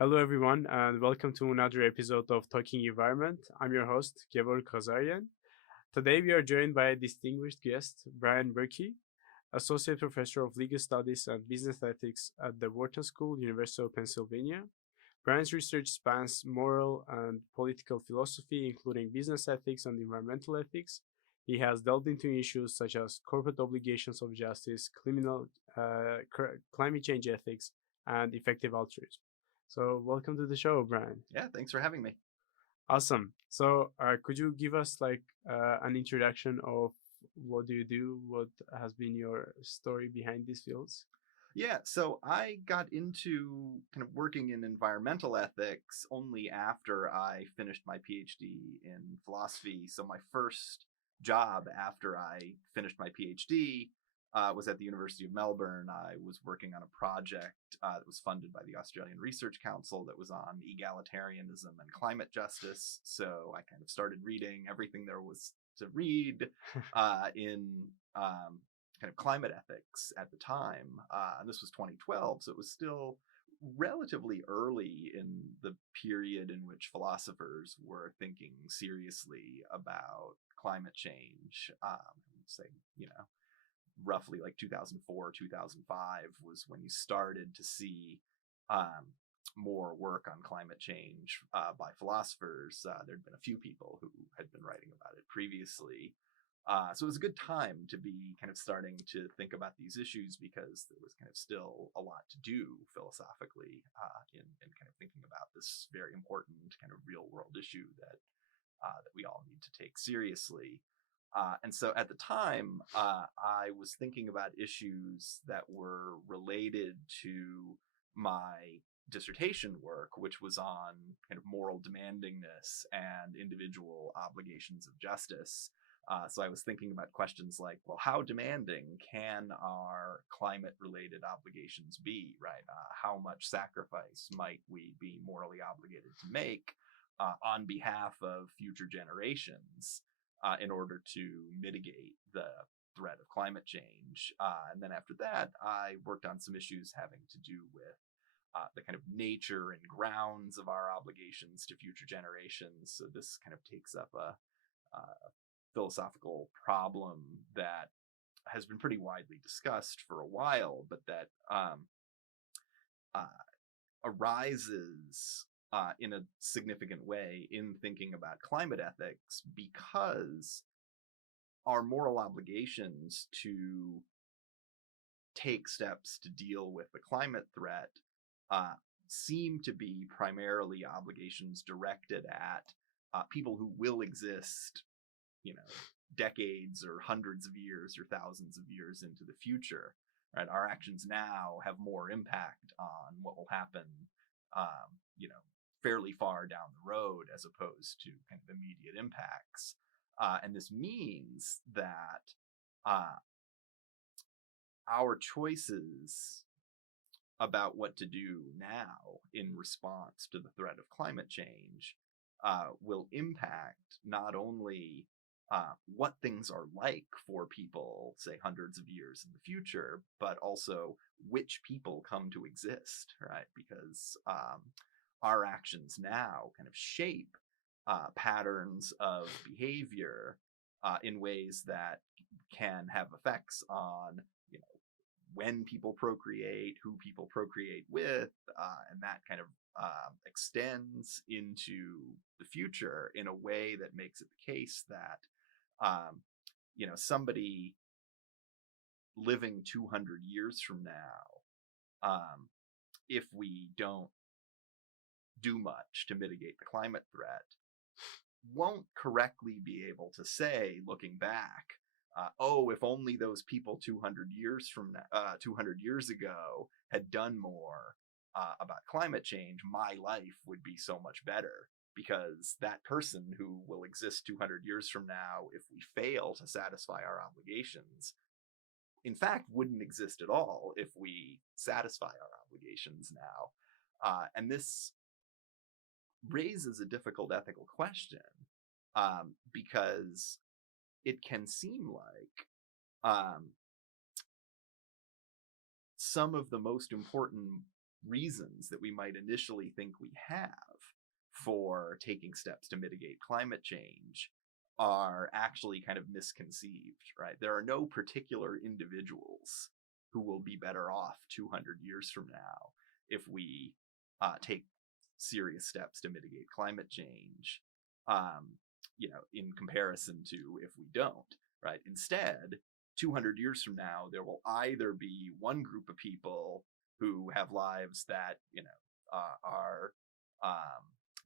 Hello, everyone, and welcome to another episode of Talking Environment. I'm your host, Gevorg Ghazaryan. Today, we are joined by a distinguished guest, Brian Berkey, Associate Professor of Legal Studies and Business Ethics at the Wharton School, University of Pennsylvania. Brian's research spans moral and political philosophy, including business ethics and environmental ethics. He has delved into issues such as corporate obligations of justice, climate change ethics, and effective altruism. So, welcome to the show, Brian. Yeah, thanks for having me. Awesome. So, could you give us an introduction of what do you do? What has been your story behind these fields? Yeah, so I got into kind of working in environmental ethics only after I finished my PhD in philosophy. So my first job after I finished my PhD was at the University of Melbourne. I was working on a project that was funded by the Australian Research Council that was on egalitarianism and climate justice. So I kind of started reading everything there was to read in kind of climate ethics at the time. And this was 2012, so it was still relatively early in the period in which philosophers were thinking seriously about climate change. Say, roughly like 2004, 2005 was when you started to see more work on climate change by philosophers. There'd been a few people who had been writing about it previously. So it was a good time to be kind of starting to think about these issues because there was kind of still a lot to do philosophically in kind of thinking about this very important kind of real world issue that we all need to take seriously. And so at the time, I was thinking about issues that were related to my dissertation work, which was on kind of moral demandingness and individual obligations of justice. So I was thinking about questions like, well, how demanding can our climate-related obligations be, right? How much sacrifice might we be morally obligated to make on behalf of future generations in order to mitigate the threat of climate change? And then after that, I worked on some issues having to do with the kind of nature and grounds of our obligations to future generations. So this kind of takes up a philosophical problem that has been pretty widely discussed for a while, but that arises in a significant way in thinking about climate ethics because our moral obligations to take steps to deal with the climate threat seem to be primarily obligations directed at people who will exist decades or hundreds of years or thousands of years into the future, right? Our actions now have more impact on what will happen, fairly far down the road as opposed to kind of immediate impacts. And this means that our choices about what to do now in response to the threat of climate change will impact not only what things are like for people, say, hundreds of years in the future, but also which people come to exist, right? Because our actions now kind of shape patterns of behavior in ways that can have effects on, when people procreate, who people procreate with, and that kind of extends into the future in a way that makes it the case that somebody living 200 years from now, if we don't do much to mitigate the climate threat, won't correctly be able to say, looking back, oh, if only those people 200 years ago had done more about climate change, my life would be so much better. Because that person who will exist 200 years from now, if we fail to satisfy our obligations, in fact, wouldn't exist at all if we satisfy our obligations now. And this raises a difficult ethical question because it can seem like some of the most important reasons that we might initially think we have for taking steps to mitigate climate change are actually kind of misconceived, right? There are no particular individuals who will be better off 200 years from now if we take serious steps to mitigate climate change, in comparison to if we don't, right? Instead, 200 years from now, there will either be one group of people who have lives that, are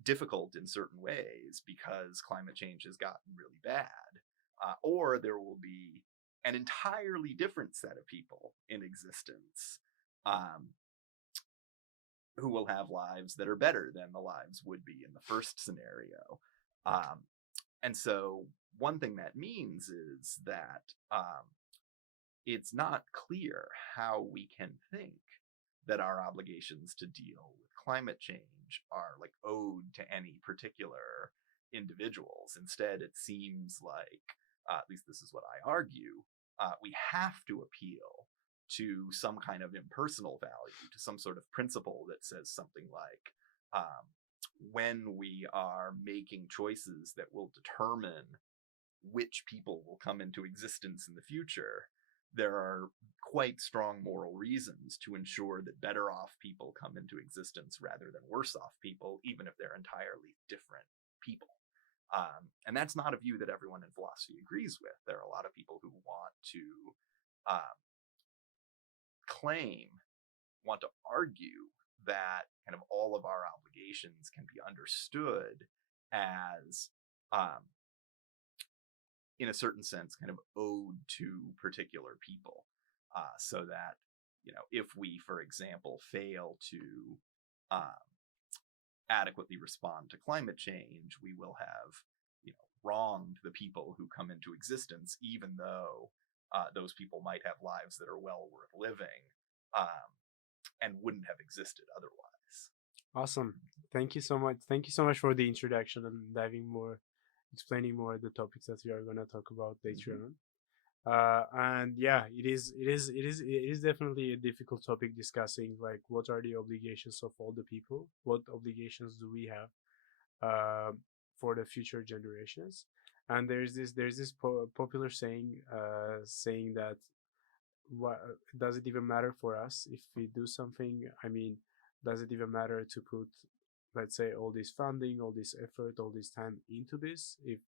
difficult in certain ways because climate change has gotten really bad, or there will be an entirely different set of people in existence who will have lives that are better than the lives would be in the first scenario. And so one thing that means is that it's not clear how we can think that our obligations to deal with climate change are like owed to any particular individuals. Instead, it seems like, at least this is what I argue, we have to appeal to some kind of impersonal value, to some sort of principle that says something like, when we are making choices that will determine which people will come into existence in the future, there are quite strong moral reasons to ensure that better off people come into existence rather than worse off people, even if they're entirely different people. And that's not a view that everyone in philosophy agrees with. There are a lot of people who want to want to argue that kind of all of our obligations can be understood as, in a certain sense, kind of owed to particular people, so that, if we, for example, fail to adequately respond to climate change, we will have, wronged the people who come into existence, even though those people might have lives that are well worth living, and wouldn't have existed otherwise. Awesome. Thank you so much. Thank you so much for the introduction and explaining more the topics that we are going to talk about later on. And yeah, it is definitely a difficult topic, discussing like what are the obligations of all the people, what obligations do we have for the future generations. And there's this popular saying saying that, what does it even matter for us if we do something? I mean, does it even matter to put, let's say, all this funding, all this effort, all this time into this if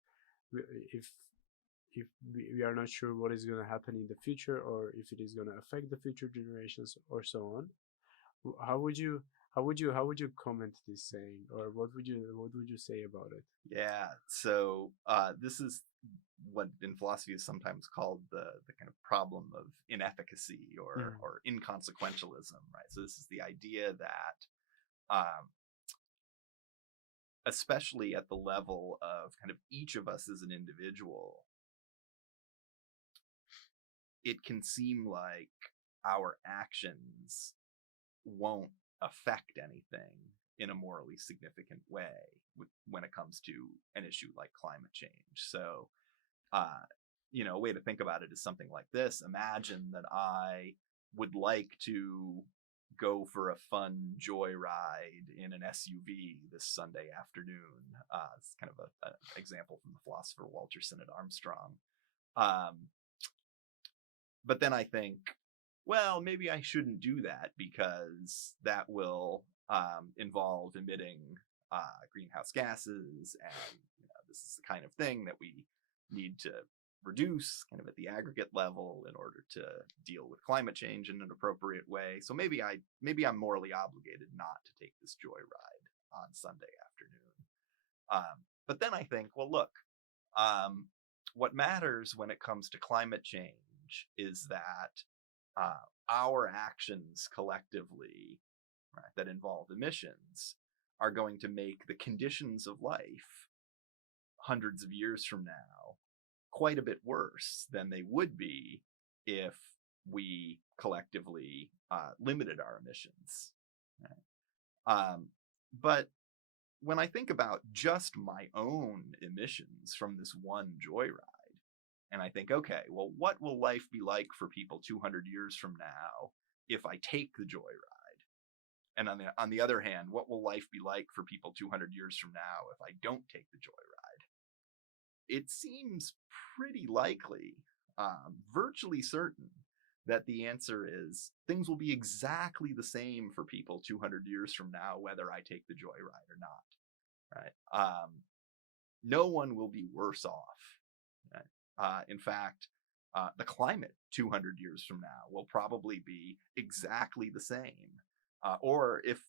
we are not sure what is going to happen in the future, or if it is going to affect the future generations, or so on? How would you comment this saying, or what would you say about it? Yeah, so this is what in philosophy is sometimes called the kind of problem of inefficacy or inconsequentialism, right? So this is the idea that especially at the level of kind of each of us as an individual, it can seem like our actions won't affect anything in a morally significant way when it comes to an issue like climate change. So, a way to think about it is something like this. Imagine that I would like to go for a fun joyride in an SUV this Sunday afternoon. It's kind of an example from the philosopher Walter Sinnott Armstrong. But then I think, well, maybe I shouldn't do that because that will involve emitting greenhouse gases, and this is the kind of thing that we need to reduce kind of at the aggregate level in order to deal with climate change in an appropriate way. So maybe I'm morally obligated not to take this joyride on Sunday afternoon. But then I think, well, look, what matters when it comes to climate change is that our actions collectively, right, that involve emissions are going to make the conditions of life hundreds of years from now quite a bit worse than they would be if we collectively limited our emissions. Right? But when I think about just my own emissions from this one joyride, and I think, okay, well, what will life be like for people 200 years from now if I take the joyride? And on the other hand, what will life be like for people 200 years from now if I don't take the joyride? It seems pretty likely, virtually certain, that the answer is things will be exactly the same for people 200 years from now, whether I take the joyride or not. Right? No one will be worse off. Right? In fact, the climate 200 years from now will probably be exactly the same. Or if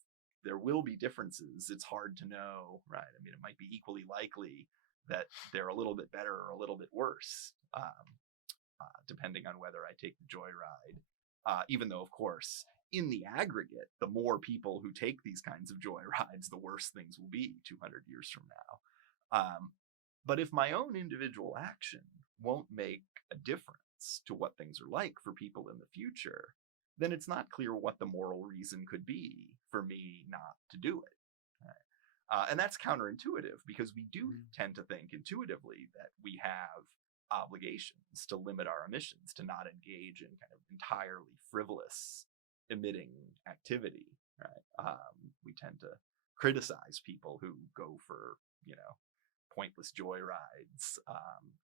there will be differences, it's hard to know, right? I mean, it might be equally likely that they're a little bit better or a little bit worse, depending on whether I take the joyride. Even though, of course, in the aggregate, the more people who take these kinds of joyrides, the worse things will be 200 years from now. But if my own individual action won't make a difference to what things are like for people in the future, then it's not clear what the moral reason could be for me not to do it. Right? And that's counterintuitive, because we do tend to think intuitively that we have obligations to limit our emissions, to not engage in kind of entirely frivolous emitting activity. Right? We tend to criticize people who go for, pointless joyrides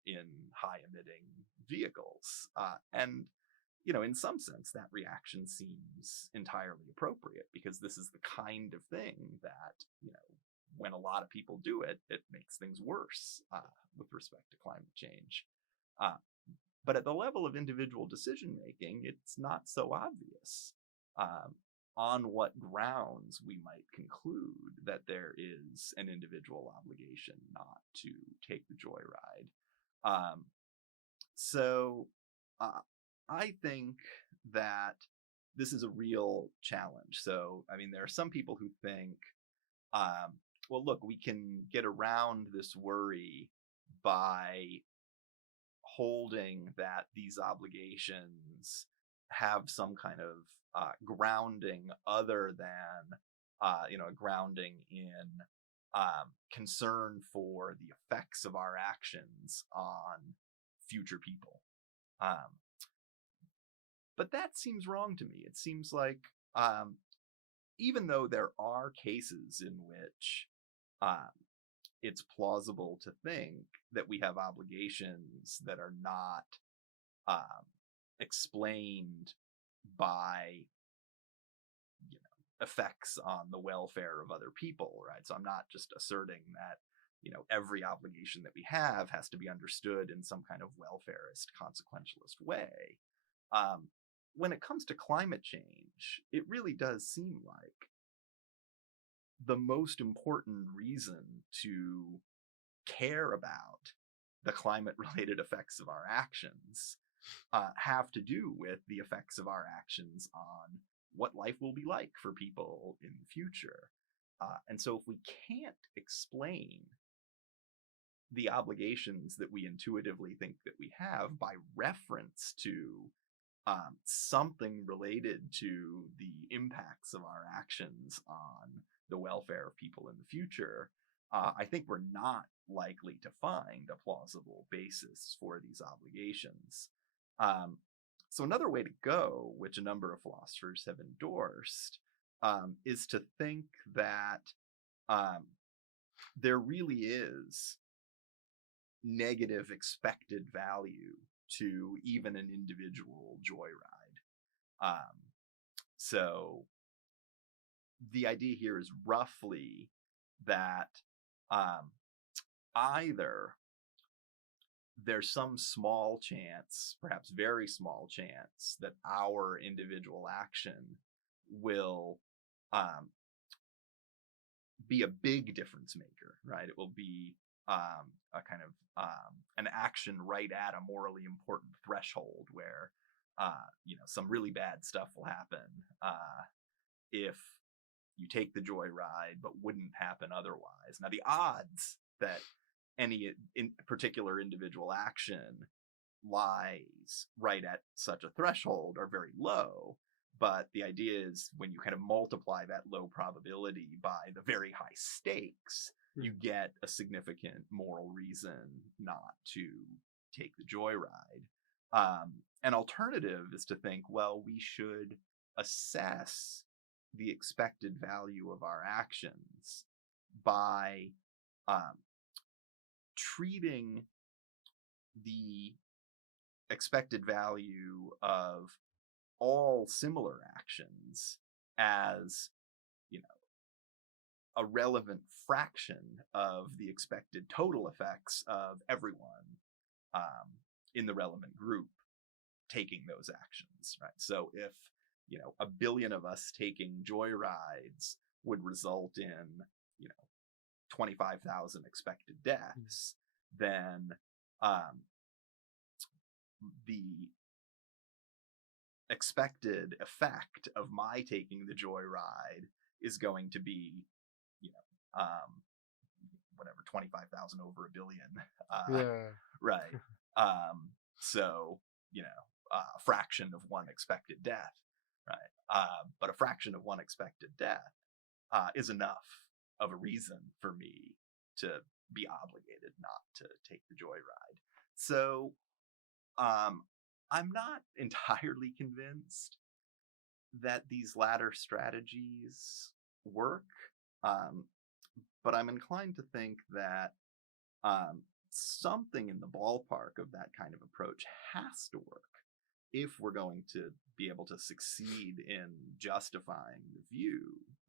in high emitting vehicles. And in some sense, that reaction seems entirely appropriate, because this is the kind of thing that, when a lot of people do it, it makes things worse with respect to climate change. But at the level of individual decision making, it's not so obvious on what grounds we might conclude that there is an individual obligation not to take the joyride. So I think that this is a real challenge. So, I mean, there are some people who think, well, look, we can get around this worry by holding that these obligations have some kind of grounding other than, a grounding in concern for the effects of our actions on future people. But that seems wrong to me. It seems like, even though there are cases in which it's plausible to think that we have obligations that are not explained by effects on the welfare of other people, right? So I'm not just asserting that every obligation that we have has to be understood in some kind of welfarist, consequentialist way. When it comes to climate change, it really does seem like the most important reason to care about the climate-related effects of our actions have to do with the effects of our actions on what life will be like for people in the future. And so if we can't explain the obligations that we intuitively think that we have by reference to something related to the impacts of our actions on the welfare of people in the future, I think we're not likely to find a plausible basis for these obligations. So another way to go, which a number of philosophers have endorsed, is to think that there really is negative expected value to even an individual joyride. So the idea here is roughly that either there's some small chance, perhaps very small chance, that our individual action will be a big difference maker, right? It will be a kind of an action right at a morally important threshold where some really bad stuff will happen if you take the joyride, but wouldn't happen otherwise. Now, the odds that any particular individual action lies right at such a threshold are very low. But the idea is, when you kind of multiply that low probability by the very high stakes, you get a significant moral reason not to take the joyride. An alternative is to think, well, we should assess the expected value of our actions by treating the expected value of all similar actions as, you know, a relevant fraction of the expected total effects of everyone in the relevant group taking those actions, right? So if, you know, 1 billion of us taking joyrides would result in, you know, 25,000 expected deaths, then the expected effect of my taking the joyride is going to be, you know, whatever, 25,000 over 1 billion. Right. So, you know, a fraction of one expected death, right? But a fraction of one expected death is enough of a reason for me to be obligated not to take the joyride. So I'm not entirely convinced that these latter strategies work, but I'm inclined to think that something in the ballpark of that kind of approach has to work if we're going to be able to succeed in justifying the view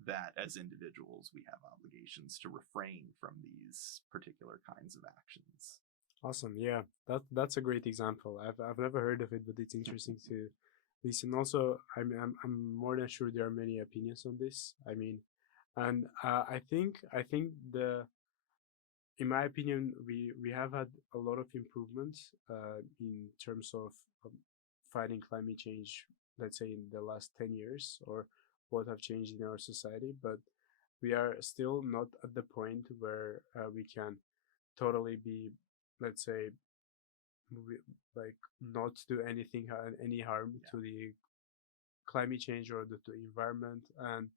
that as individuals we have obligations to refrain from these particular kinds of actions. Awesome. Yeah, that's a great example. I've never heard of it, but it's interesting to listen. Also, I'm more than sure there are many opinions on this. I mean, and I think in my opinion, we have had a lot of improvements in terms of fighting climate change. Let's say in the last 10 years, or what have changed in our society, but we are still not at the point where we can totally be, let's say, like not do any harm to the climate change or the environment. And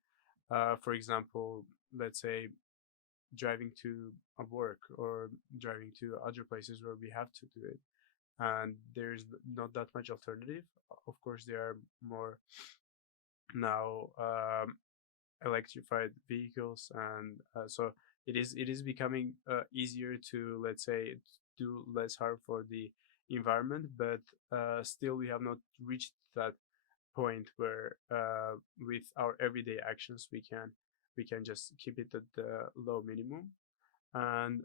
for example, let's say driving to work or driving to other places where we have to do it, and there's not that much alternative. Of course, there are more now electrified vehicles, and so it is becoming easier to, let's say, do less harm for the environment, but still we have not reached that point where with our everyday actions we can just keep it at the low minimum. And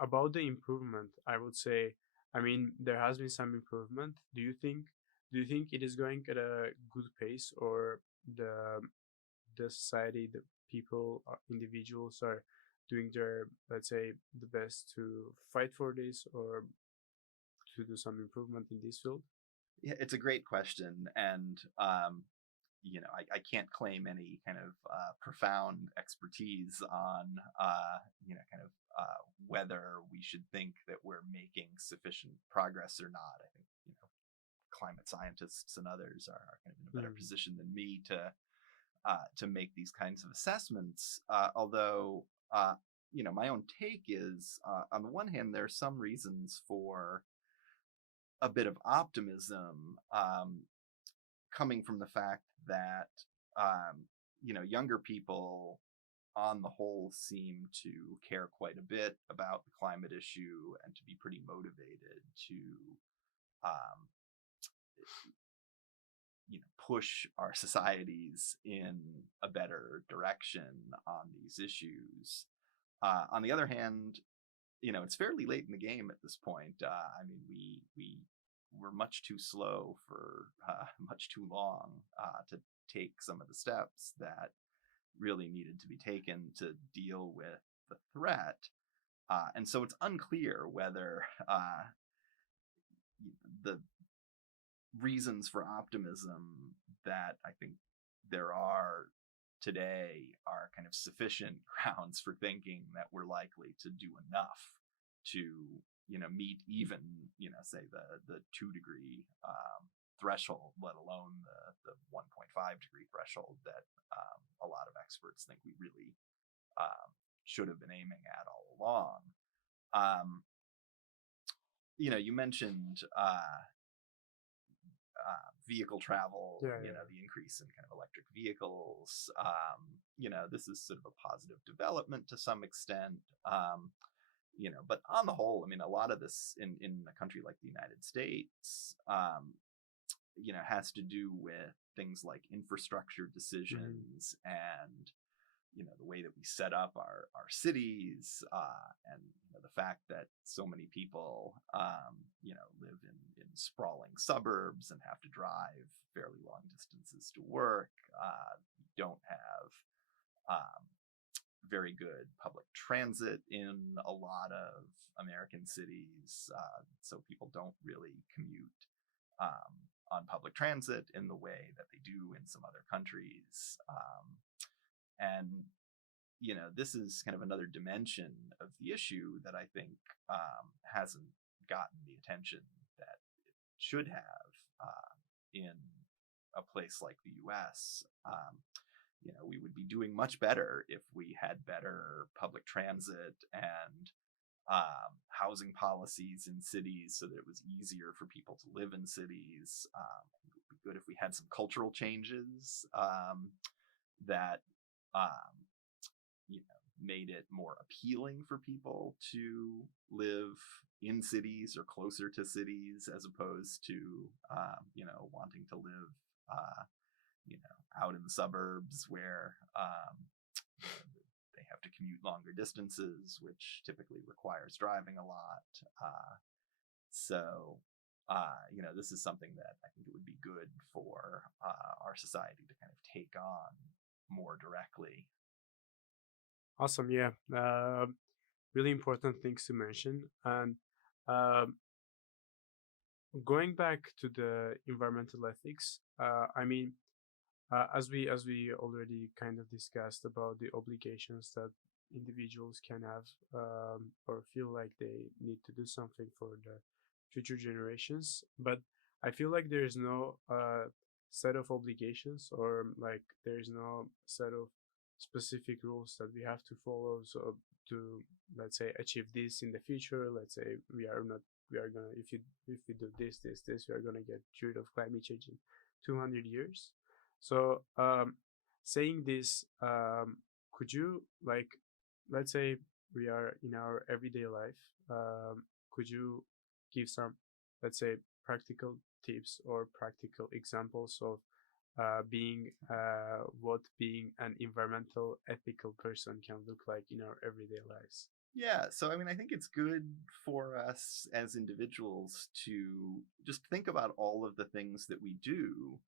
about the improvement, I would say, I mean, there has been some improvement. Do you think it is going at a good pace, or the society, the people, individuals are doing their, let's say, the best to fight for this, or to do some improvement in this field? Yeah, it's a great question, and you know, I can't claim any kind of profound expertise on you know, kind of whether we should think that we're making sufficient progress or not. I think, you know, climate scientists and others are kind of in a better position than me to make these kinds of assessments. Although, you know, my own take is, on the one hand, there are some reasons for a bit of optimism coming from the fact that, you know, younger people on the whole seem to care quite a bit about the climate issue and to be pretty motivated to, you know, push our societies in a better direction on these issues. On the other hand, you know, it's fairly late in the game at this point. I mean, we're much too slow for much too long to take some of the steps that really needed to be taken to deal with the threat. And so it's unclear whether the reasons for optimism that I think there are today are kind of sufficient grounds for thinking that we're likely to do enough to, you know, meet even, you know, say the 2 degree threshold, let alone the 1.5 degree threshold that a lot of experts think we really should have been aiming at all along. You know, you mentioned vehicle travel, Yeah, you know, the increase in kind of electric vehicles. You know, this is sort of a positive development to some extent. You know, but on the whole, I mean, a lot of this in a country like the United States, you know, has to do with things like infrastructure decisions and, you know, the way that we set up our cities, and you know, the fact that so many people, you know, live in sprawling suburbs and have to drive fairly long distances to work, don't have very good public transit in a lot of American cities, so people don't really commute on public transit in the way that they do in some other countries. And, you know, this is kind of another dimension of the issue that I think hasn't gotten the attention that it should have in a place like the US. You know, we would be doing much better if we had better public transit and housing policies in cities so that it was easier for people to live in cities. It would be good if we had some cultural changes that you know, made it more appealing for people to live in cities or closer to cities as opposed to you know, wanting to live you know, out in the suburbs where they have to commute longer distances, which typically requires driving a lot. So, you know, this is something that I think it would be good for our society to kind of take on more directly. Awesome. Yeah. Really important things to mention. And going back to the environmental ethics, I mean, as we already kind of discussed about the obligations that individuals can have, or feel like they need to do something for the future generations, but I feel like there is no set of obligations, or like there is no set of specific rules that we have to follow, so to, let's say, achieve this in the future. Let's say we are gonna, if we do this, we are gonna get rid of climate change in 200 years. So saying this, could you, like, let's say we are in our everyday life, could you give some, let's say, practical tips or practical examples of what being an environmental ethical person can look like in our everyday lives? Yeah, so I mean, I think it's good for us as individuals to just think about all of the things that we do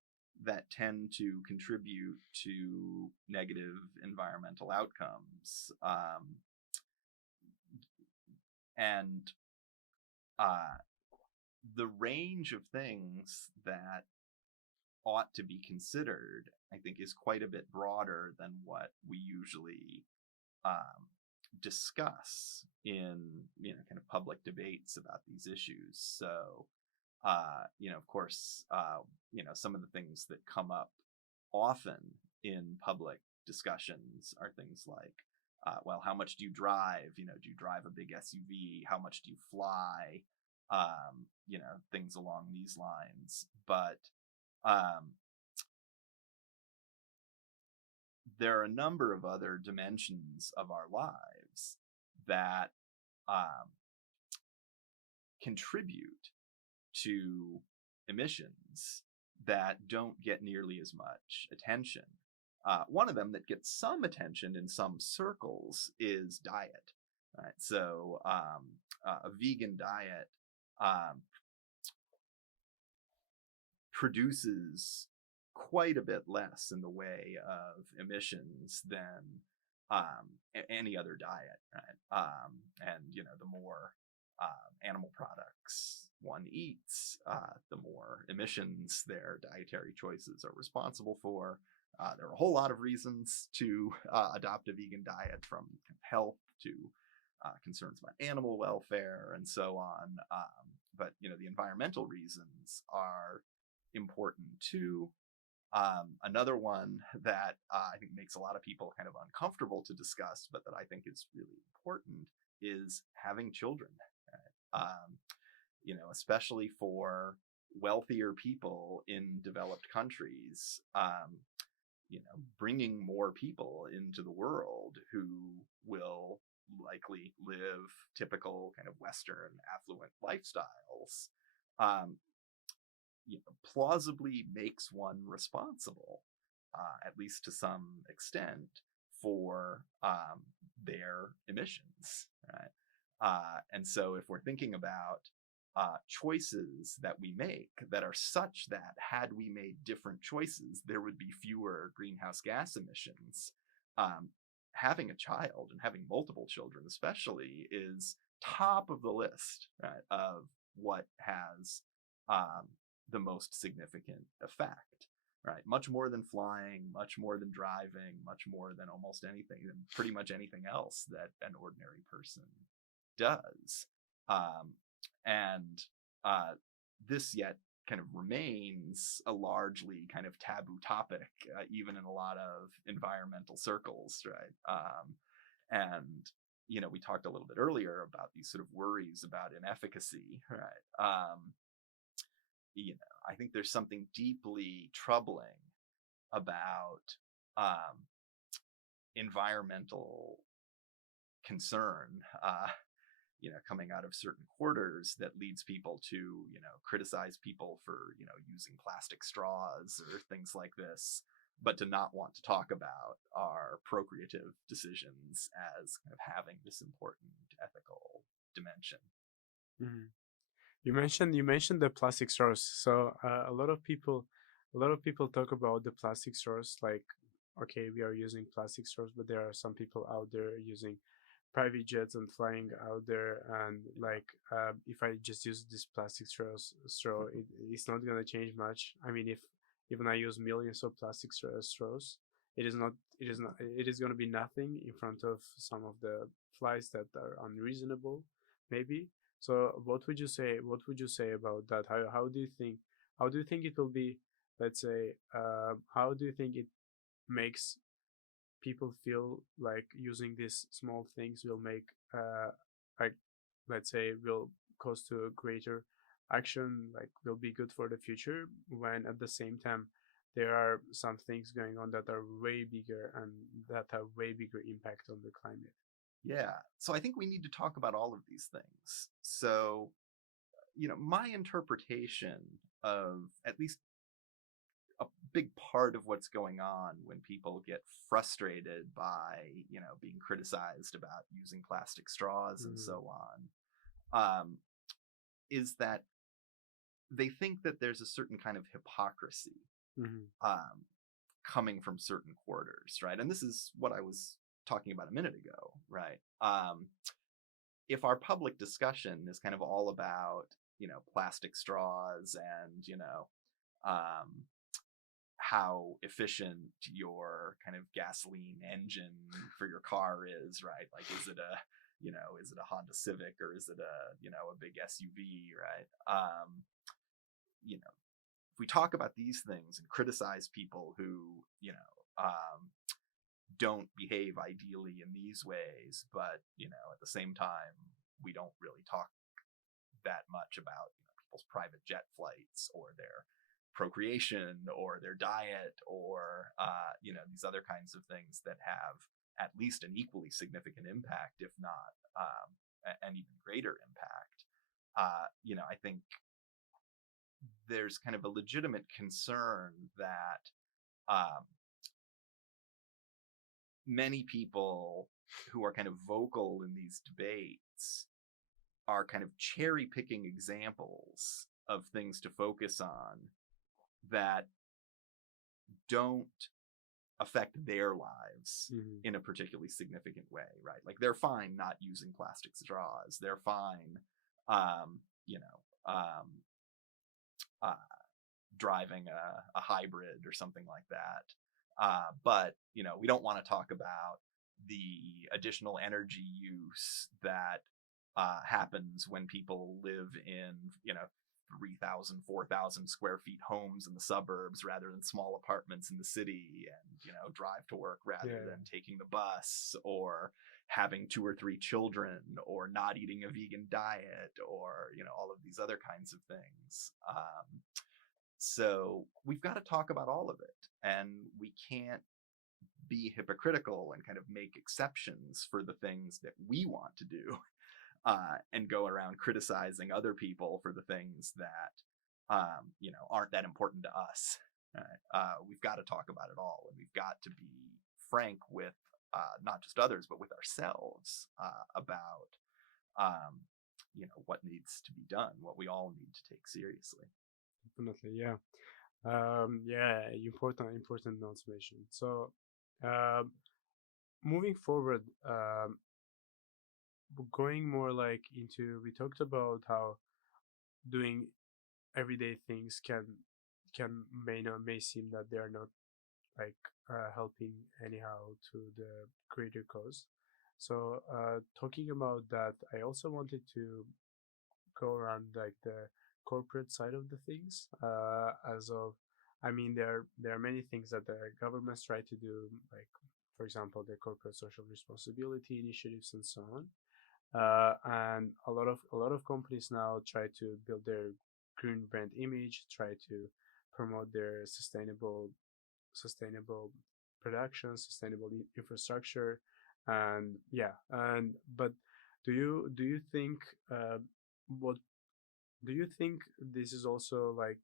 that tend to contribute to negative environmental outcomes. And the range of things that ought to be considered, I think, is quite a bit broader than what we usually discuss in, you know, kind of public debates about these issues. So, you know, of course, you know, some of the things that come up often in public discussions are things like, well, how much do you drive? You know, do you drive a big SUV? How much do you fly? You know, things along these lines. But there are a number of other dimensions of our lives that contribute to emissions that don't get nearly as much attention. One of them that gets some attention in some circles is diet. Right? So a vegan diet produces quite a bit less in the way of emissions than any other diet, right? And you know, the more animal products one eats, the more emissions their dietary choices are responsible for. There are a whole lot of reasons to adopt a vegan diet, from health to concerns about animal welfare and so on. But you know, the environmental reasons are important too. Another one that I think makes a lot of people kind of uncomfortable to discuss, but that I think is really important, is having children. You know, especially for wealthier people in developed countries, bringing more people into the world who will likely live typical kind of Western affluent lifestyles, um, plausibly makes one responsible, at least to some extent, for their emissions, right? And so if we're thinking about choices that we make that are such that had we made different choices, there would be fewer greenhouse gas emissions. Having a child and having multiple children especially is top of the list, right, of what has the most significant effect, right? Much more than flying, much more than driving, much more than almost anything, than pretty much anything else that an ordinary person does. And this yet kind of remains a largely kind of taboo topic, even in a lot of environmental circles, right? And we talked a little bit earlier about these sort of worries about inefficacy, right? I think there's something deeply troubling about environmental concern, coming out of certain quarters that leads people to, criticize people for, using plastic straws or things like this, but to not want to talk about our procreative decisions as kind of having this important ethical dimension. Mm-hmm. You mentioned the plastic straws. So a lot of people talk about the plastic straws like, okay, we are using plastic straws, but there are some people out there using private jets and flying out there, and like if I just use this plastic straw, it's not gonna change much. I mean, if even I use millions of plastic straws, it is gonna be nothing in front of some of the flights that are unreasonable, maybe. So what would you say? What would you say about that? How do you think? How do you think it will be? Let's say, how do you think it makes people feel like using these small things will make, like, let's say, will cause to a greater action, like will be good for the future, when at the same time there are some things going on that are way bigger and that have way bigger impact on the climate? Yeah. So I think we need to talk about all of these things. So, my interpretation of at least a big part of what's going on when people get frustrated by, being criticized about using plastic straws and so on, is that they think that there's a certain kind of hypocrisy coming from certain quarters, right? And this is what I was talking about a minute ago, right? If our public discussion is kind of all about, plastic straws and, how efficient your kind of gasoline engine for your car is, right? Like, is it a Honda Civic or is it a big SUV, right? If we talk about these things and criticize people who, don't behave ideally in these ways, but, at the same time, we don't really talk that much about people's private jet flights or their procreation or their diet or these other kinds of things that have at least an equally significant impact, if not an even greater impact. I think there's kind of a legitimate concern that many people who are kind of vocal in these debates are kind of cherry picking examples of things to focus on that don't affect their lives in a particularly significant way, right? Like, they're fine not using plastic straws. They're fine, driving a hybrid or something like that. But, we don't want to talk about the additional energy use that happens when people live in, 3,000, 4,000 square feet homes in the suburbs rather than small apartments in the city, and, drive to work rather than taking the bus, or having 2 or 3 children, or not eating a vegan diet, or all of these other kinds of things. So we've got to talk about all of it, and we can't be hypocritical and kind of make exceptions for the things that we want to do, and go around criticizing other people for the things that aren't that important to us. Right? We've got to talk about it all, and we've got to be frank with not just others, but with ourselves, about what needs to be done, what we all need to take seriously. Definitely, yeah. Yeah, important observation. So, moving forward, going more like into, we talked about how doing everyday things may seem that they are not like helping anyhow to the greater cause. So, talking about that, I also wanted to go around like the corporate side of the things. I mean, there are many things that the governments try to do, like for example, the corporate social responsibility initiatives and so on. And a lot of companies now try to build their green brand image, try to promote their sustainable production, sustainable infrastructure, and yeah. And but do you think what do you think this is also like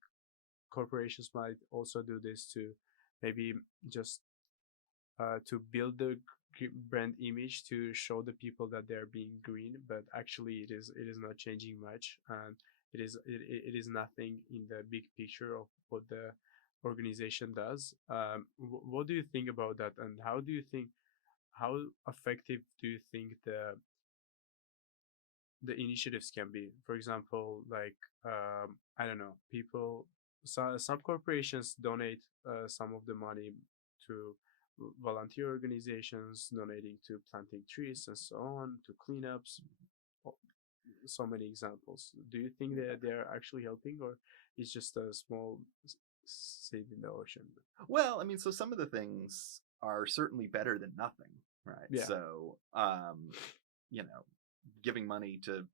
corporations might also do this to maybe just to build the brand image to show the people that they're being green, but actually it is not changing much, and it is nothing in the big picture of what the organization does. What do you think about that, and how effective do you think the initiatives can be? For example, like I don't know, some corporations donate some of the money to volunteer organizations, donating to planting trees and so on, to cleanups. So many examples. Do you think that they're actually helping, or it's just a small seed in the ocean? Well, I mean, so some of the things are certainly better than nothing, right? Yeah. So, giving money to,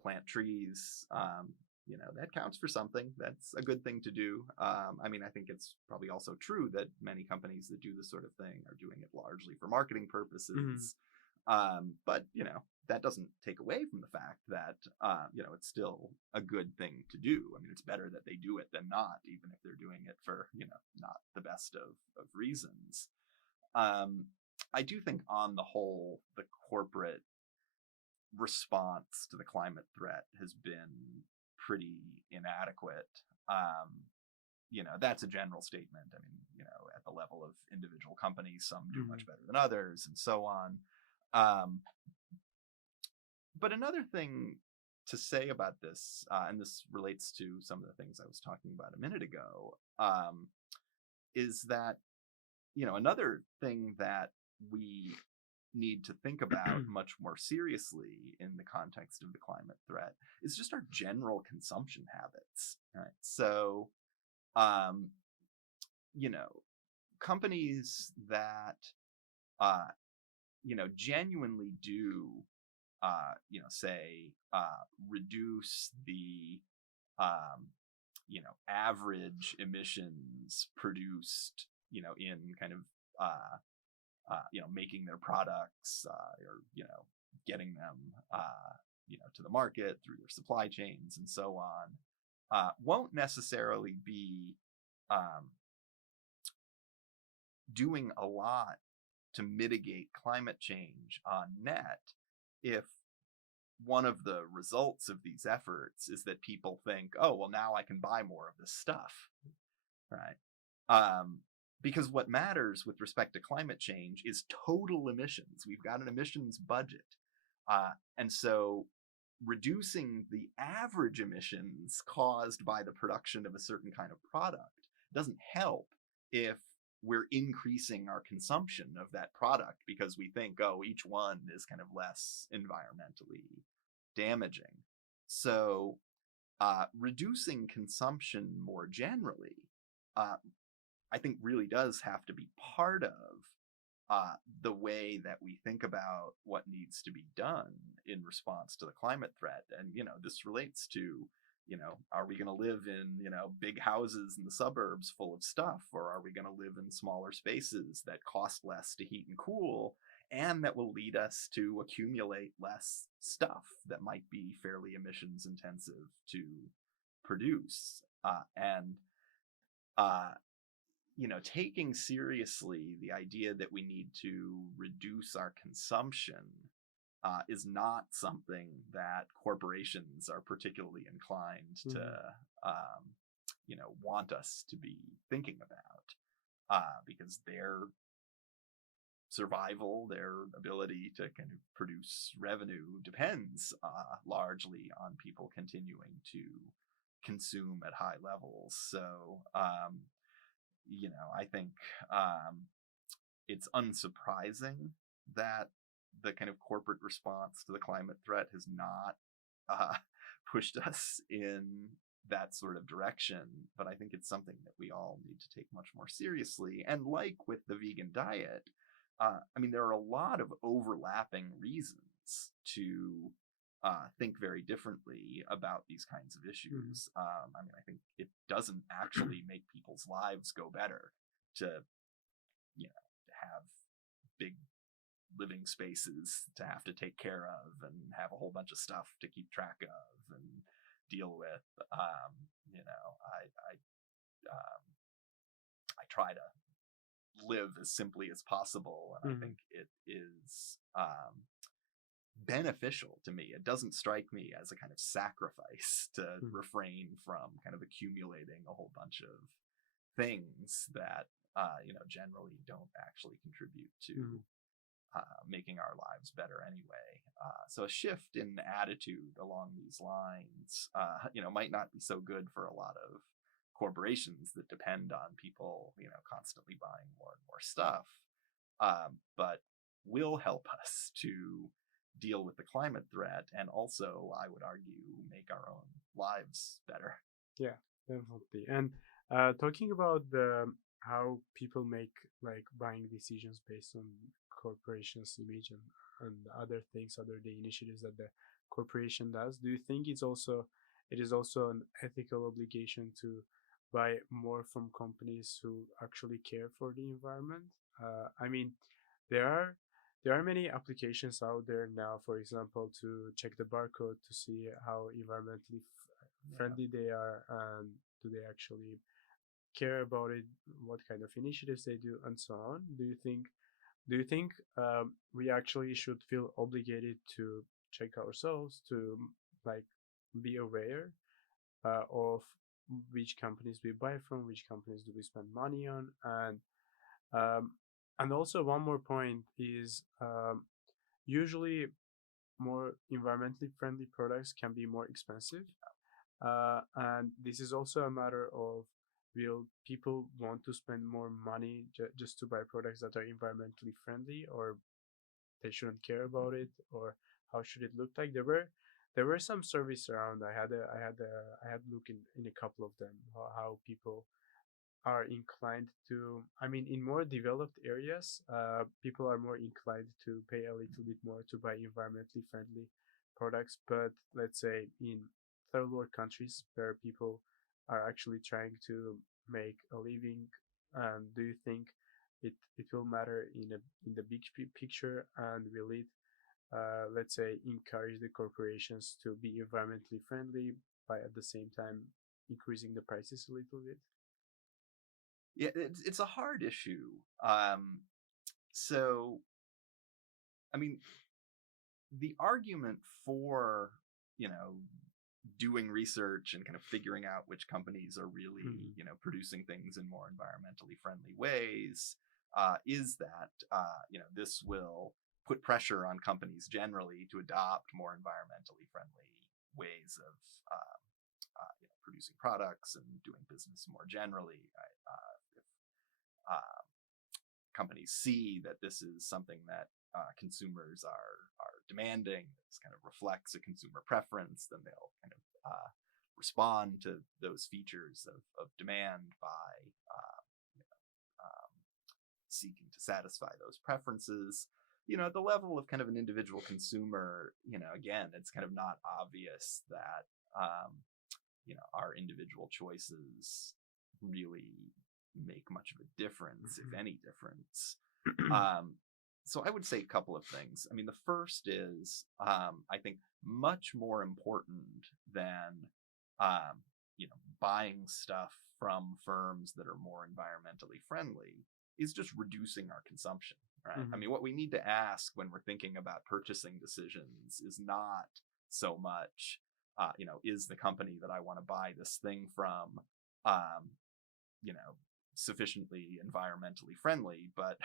plant trees, that counts for something. That's a good thing to do. I mean, I think it's probably also true that many companies that do this sort of thing are doing it largely for marketing purposes. But, that doesn't take away from the fact that, it's still a good thing to do. I mean, it's better that they do it than not, even if they're doing it for, not the best of reasons. I do think on the whole, the corporate response to the climate threat has been pretty inadequate. That's a general statement. I mean, at the level of individual companies, some do much better than others, and so on. But another thing to say about this, and this relates to some of the things I was talking about a minute ago, is that, another thing that we need to think about much more seriously in the context of the climate threat is just our general consumption habits, right? So, companies that, genuinely do, say, reduce the, average emissions produced, in kind of, making their products, or, getting them, to the market through their supply chains and so on, won't necessarily be doing a lot to mitigate climate change on net if one of the results of these efforts is that people think, oh, well, now I can buy more of this stuff, right? Because what matters with respect to climate change is total emissions. We've got an emissions budget. And so reducing the average emissions caused by the production of a certain kind of product doesn't help if we're increasing our consumption of that product because we think, oh, each one is kind of less environmentally damaging. So reducing consumption more generally, I think really does have to be part of the way that we think about what needs to be done in response to the climate threat. And, this relates to, are we going to live in, big houses in the suburbs full of stuff, or are we going to live in smaller spaces that cost less to heat and cool, and that will lead us to accumulate less stuff that might be fairly emissions intensive to produce? Taking seriously the idea that we need to reduce our consumption is not something that corporations are particularly inclined to, want us to be thinking about, because their survival, their ability to kind of produce revenue depends largely on people continuing to consume at high levels. So, I think it's unsurprising that the kind of corporate response to the climate threat has not pushed us in that sort of direction. But I think it's something that we all need to take much more seriously. And like with the vegan diet, there are a lot of overlapping reasons to think very differently about these kinds of issues. I think it doesn't actually make people's lives go better to, have big living spaces to have to take care of and have a whole bunch of stuff to keep track of and deal with. I try to live as simply as possible, and I think it is beneficial to me. It doesn't strike me as a kind of sacrifice to refrain from kind of accumulating a whole bunch of things that generally don't actually contribute to making our lives better anyway. So a shift in attitude along these lines might not be so good for a lot of corporations that depend on people constantly buying more and more stuff, but will help us to deal with the climate threat, and also, I would argue, make our own lives better. Yeah, definitely. And talking about how people make like buying decisions based on corporations' image and other things, other the initiatives that the corporation does, do you think it is also an ethical obligation to buy more from companies who actually care for the environment? There are many applications out there now, for example, to check the barcode to see how environmentally friendly they are, and do they actually care about it, what kind of initiatives they do, and so on. Do you think we actually should feel obligated to check ourselves, to like be aware of which companies we buy from, which companies do we spend money on, and also one more point is usually more environmentally friendly products can be more expensive, and this is also a matter of will people want to spend more money just to buy products that are environmentally friendly, or they shouldn't care about it, or how should it look like? There were some surveys around. I had a look in a couple of them, how people are inclined to, in more developed areas, people are more inclined to pay a little bit more to buy environmentally friendly products. But let's say in third world countries where people are actually trying to make a living, do you think it will matter in the big picture, and will it let's say encourage the corporations to be environmentally friendly by at the same time increasing the prices a little bit? Yeah, it's a hard issue. So, the argument for, doing research and kind of figuring out which companies are really, producing things in more environmentally friendly ways, is that, this will put pressure on companies generally to adopt more environmentally friendly ways of, producing products and doing business more generally. Companies see that this is something that consumers are demanding, this kind of reflects a consumer preference, then they'll kind of respond to those features of demand by seeking to satisfy those preferences. At the level of kind of an individual consumer, again, it's kind of not obvious that, our individual choices really make much of a difference, if any difference. So I would say a couple of things. I mean, the first is, I think, much more important than, buying stuff from firms that are more environmentally friendly is just reducing our consumption, right? I mean, what we need to ask when we're thinking about purchasing decisions is not so much, is the company that I want to buy this thing from, sufficiently environmentally friendly, but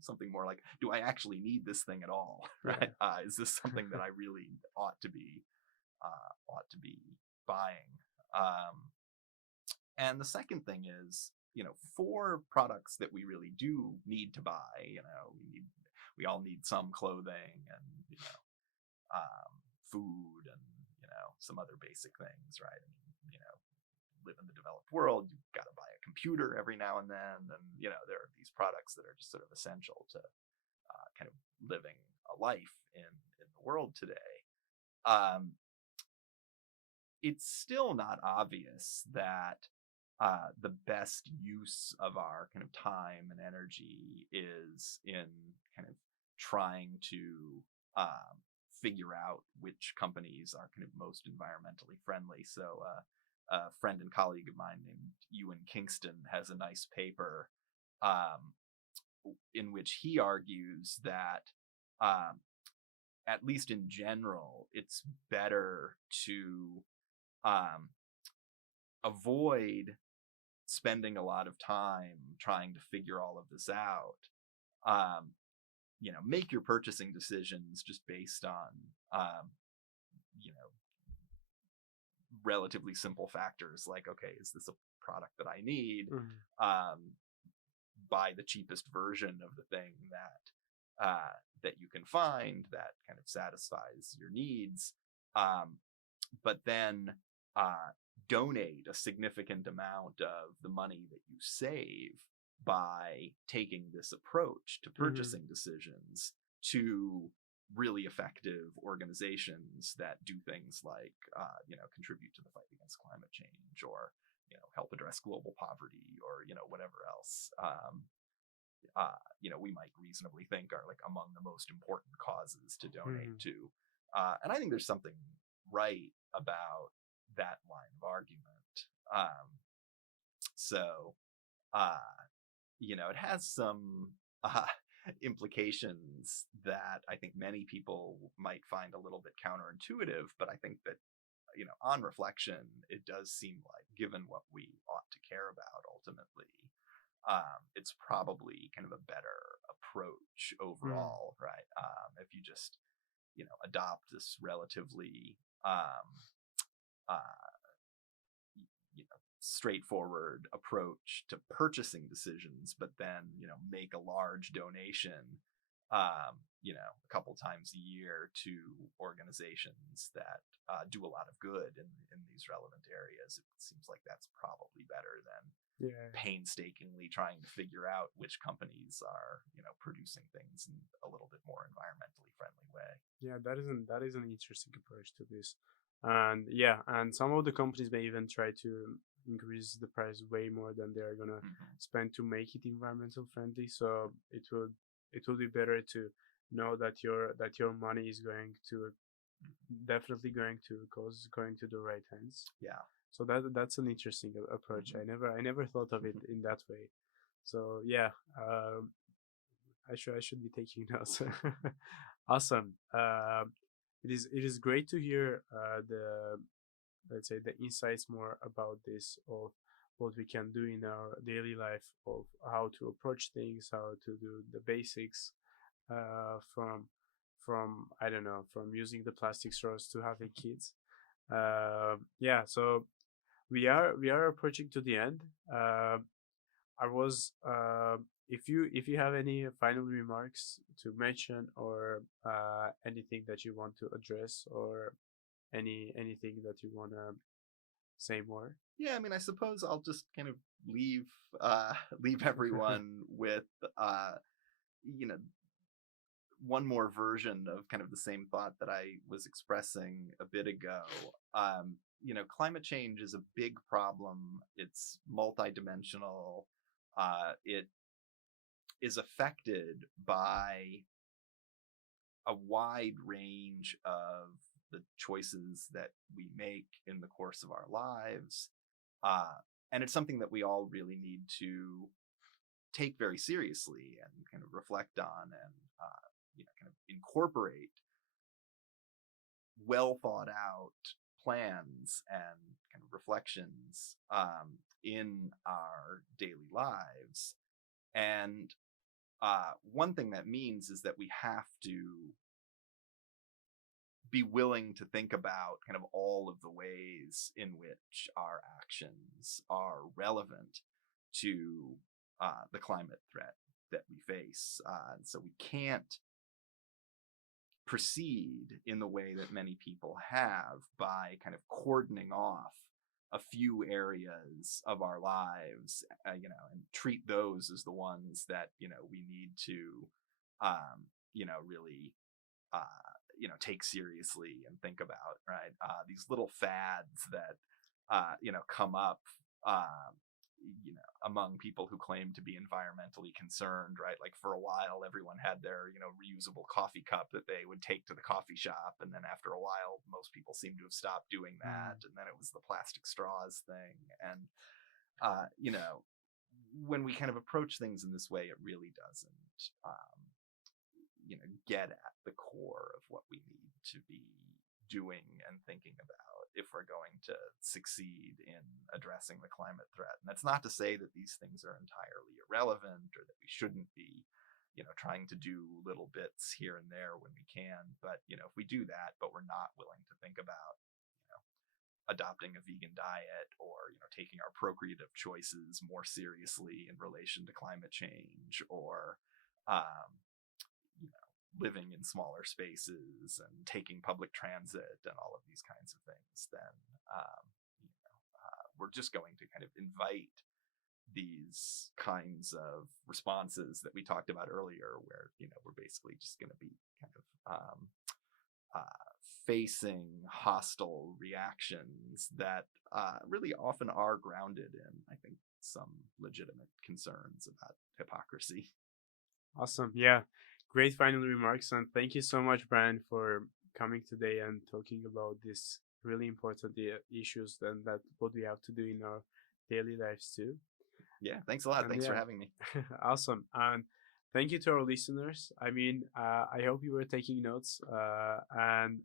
something more like, do I actually need this thing at all? Right? Is this something that I really ought to be buying? And the second thing is, for products that we really do need to buy, we all need some clothing and food and some other basic things, right? I mean, live in the developed world, you've got to buy a computer every now and then, and there are these products that are just sort of essential to kind of living a life in the world today. It's still not obvious that the best use of our kind of time and energy is in kind of trying to figure out which companies are kind of most environmentally friendly. So a friend and colleague of mine named Ewan Kingston has a nice paper in which he argues that at least in general, it's better to avoid spending a lot of time trying to figure all of this out. Make your purchasing decisions just based on, relatively simple factors like, okay, is this a product that I need? Buy the cheapest version of the thing that you can find that kind of satisfies your needs. But then donate a significant amount of the money that you save by taking this approach to purchasing decisions to really effective organizations that do things like, contribute to the fight against climate change, or, help address global poverty, or, whatever else, we might reasonably think are like among the most important causes to donate to. And I think there's something right about that line of argument. It has some implications that I think many people might find a little bit counterintuitive, but I think that, on reflection, it does seem like, given what we ought to care about ultimately, it's probably kind of a better approach overall, right? If you just, adopt this relatively, straightforward approach to purchasing decisions, but then, make a large donation, a couple times a year to organizations that do a lot of good in these relevant areas. It seems like that's probably better than painstakingly trying to figure out which companies are, producing things in a little bit more environmentally friendly way. Yeah, that is an interesting approach to this. And some of the companies may even try to increase the price way more than they are gonna spend to make it environmental friendly. So it will be better to know that your money is definitely going to the right hands. Yeah. So that's an interesting approach. I never thought of it in that way. So yeah, I should be taking notes. Awesome. It is great to hear let's say the insights more about this, of what we can do in our daily life, of how to approach things, how to do the basics, from I don't know, from using the plastic straws to having kids. So we are approaching to the end. I was if you have any final remarks to mention, or anything that you want to address, or anything that you want to say more? Yeah, I mean, I suppose I'll just kind of leave leave everyone with you know one more version of kind of the same thought that I was expressing a bit ago. Climate change is a big problem. It's multidimensional. It is affected by a wide range of the choices that we make in the course of our lives. Uh, and it's something that we all really need to take very seriously and kind of reflect on and kind of incorporate well thought out plans and kind of reflections in our daily lives. And one thing that means is that we have to be willing to think about kind of all of the ways in which our actions are relevant to the climate threat that we face. And so we can't proceed in the way that many people have by kind of cordoning off a few areas of our lives, and treat those as the ones that, we need to, really, take seriously and think about, right? These little fads that, come up, among people who claim to be environmentally concerned, right? Like for a while, everyone had their, reusable coffee cup that they would take to the coffee shop. And then after a while, most people seem to have stopped doing that. And then it was the plastic straws thing. And, when we kind of approach things in this way, it really doesn't, get at the core of what we need to be doing and thinking about if we're going to succeed in addressing the climate threat. And that's not to say that these things are entirely irrelevant or that we shouldn't be, trying to do little bits here and there when we can. But, if we do that, but we're not willing to think about, adopting a vegan diet or, taking our procreative choices more seriously in relation to climate change or, living in smaller spaces and taking public transit and all of these kinds of things, then we're just going to kind of invite these kinds of responses that we talked about earlier, where we're basically just going to be kind of facing hostile reactions that really often are grounded in, I think, some legitimate concerns about hypocrisy. Awesome. Yeah. Great final remarks. And thank you so much, Brian, for coming today and talking about these really important issues and that what we have to do in our daily lives too. Yeah. Thanks a lot. Thanks for having me. Awesome. And thank you to our listeners. I mean, I hope you were taking notes. And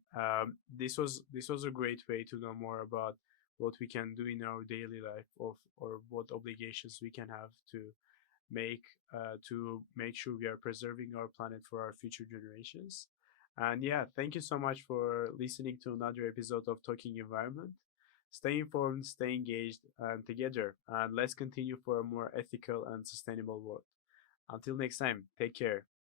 this was a great way to know more about what we can do in our daily life or what obligations we can have to make sure we are preserving our planet for our future generations. And yeah, thank you so much for listening to another episode of Talking Environment. Stay informed, stay engaged, and together, and let's continue for a more ethical and sustainable world. Until next time, take care.